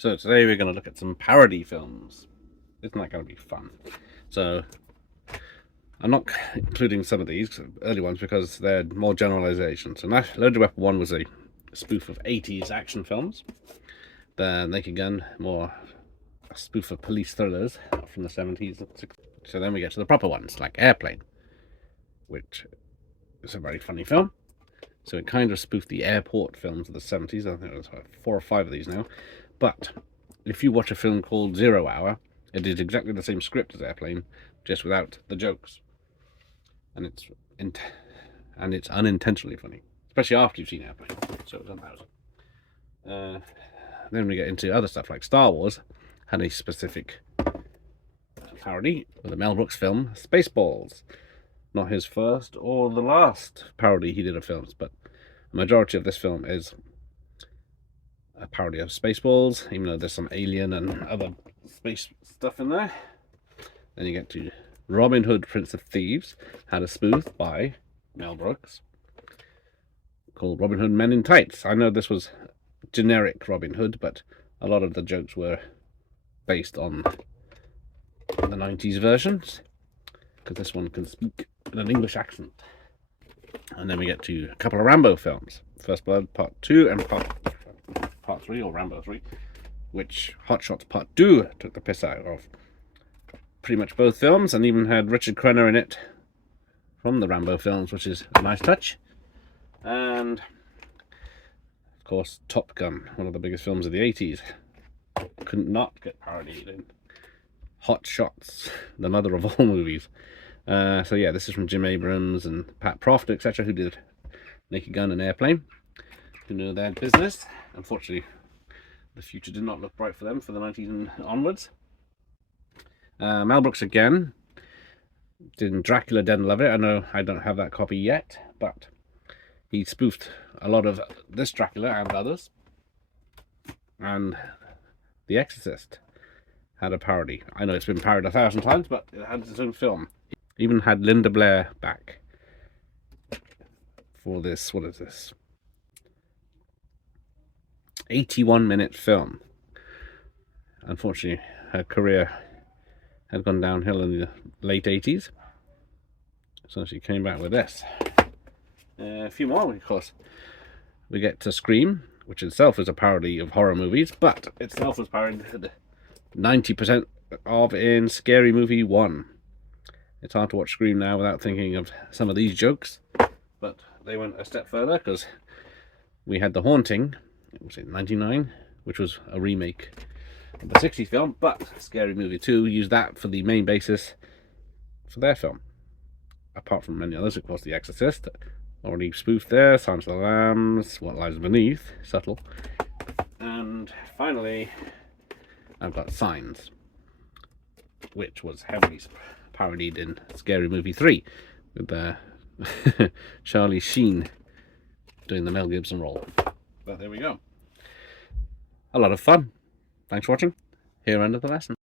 So today we're going to look at some parody films. Isn't that going to be fun? So I'm not including some of these early ones because they're more generalizations. So Loaded Weapon 1 was a spoof of 80s action films. The Naked Gun, more a spoof of police thrillers from the 70s. So then we get to the proper ones, like Airplane, which is a very funny film. So it kind of spoofed the airport films of the 70s. I think there's 4 or 5 of these now. But if you watch a film called 0 Hour, it is exactly the same script as Airplane, just without the jokes. And it's unintentionally funny, especially after you've seen Airplane. So it's unbalanced. Then we get into other stuff like Star Wars had a specific parody with the Mel Brooks film Spaceballs. Not his first or the last parody he did of films, but the majority of this film is a parody of Spaceballs, even though there's some alien and other space stuff in there. Then you get to Robin Hood, Prince of Thieves, had a spoof by Mel Brooks called Robin Hood Men in Tights. I know this was generic Robin Hood, but a lot of the jokes were based on the 90s versions, because this one can speak in an English accent. And then we get to a couple of Rambo films, First Blood Part 2 and Part 3, or Rambo 3, which Hot Shots Part 2 took the piss out of. Pretty much both films, and even had Richard Crenna in it from the Rambo films, which is a nice touch. And of course Top Gun, one of the biggest films of the 80s, couldn't not get parodied in Hot Shots, the mother of all movies. So yeah, this is from Jim Abrams and Pat Proft, etc., who did Naked Gun and Airplane, who know their business. Unfortunately, the future did not look bright for them for the 90s and onwards. Mel Brooks again did Dracula Dead and Love It. I know I don't have that copy yet, but he spoofed a lot of this Dracula and others. And The Exorcist had a parody. I know it's been parodied 1,000 times, but it had its own film. Even had Linda Blair back for this, what is this, 81-minute film. Unfortunately, her career had gone downhill in the late 80s, so she came back with this. A few more, of course. We get to Scream, which itself is a parody of horror movies, but itself was parodied 90% of in Scary Movie 1. It's hard to watch Scream now without thinking of some of these jokes, but they went a step further, because we had The Haunting, was it 99, which was a remake of the 60s film, but Scary Movie 2 used that for the main basis for their film. Apart from many others, of course, The Exorcist, already spoofed there, Silence of the Lambs, What Lies Beneath, subtle. And finally, I've got Signs, which was heavily parodied in Scary Movie 3 with Charlie Sheen doing the Mel Gibson role. But there we go. A lot of fun. Thanks for watching. Here ended the lesson.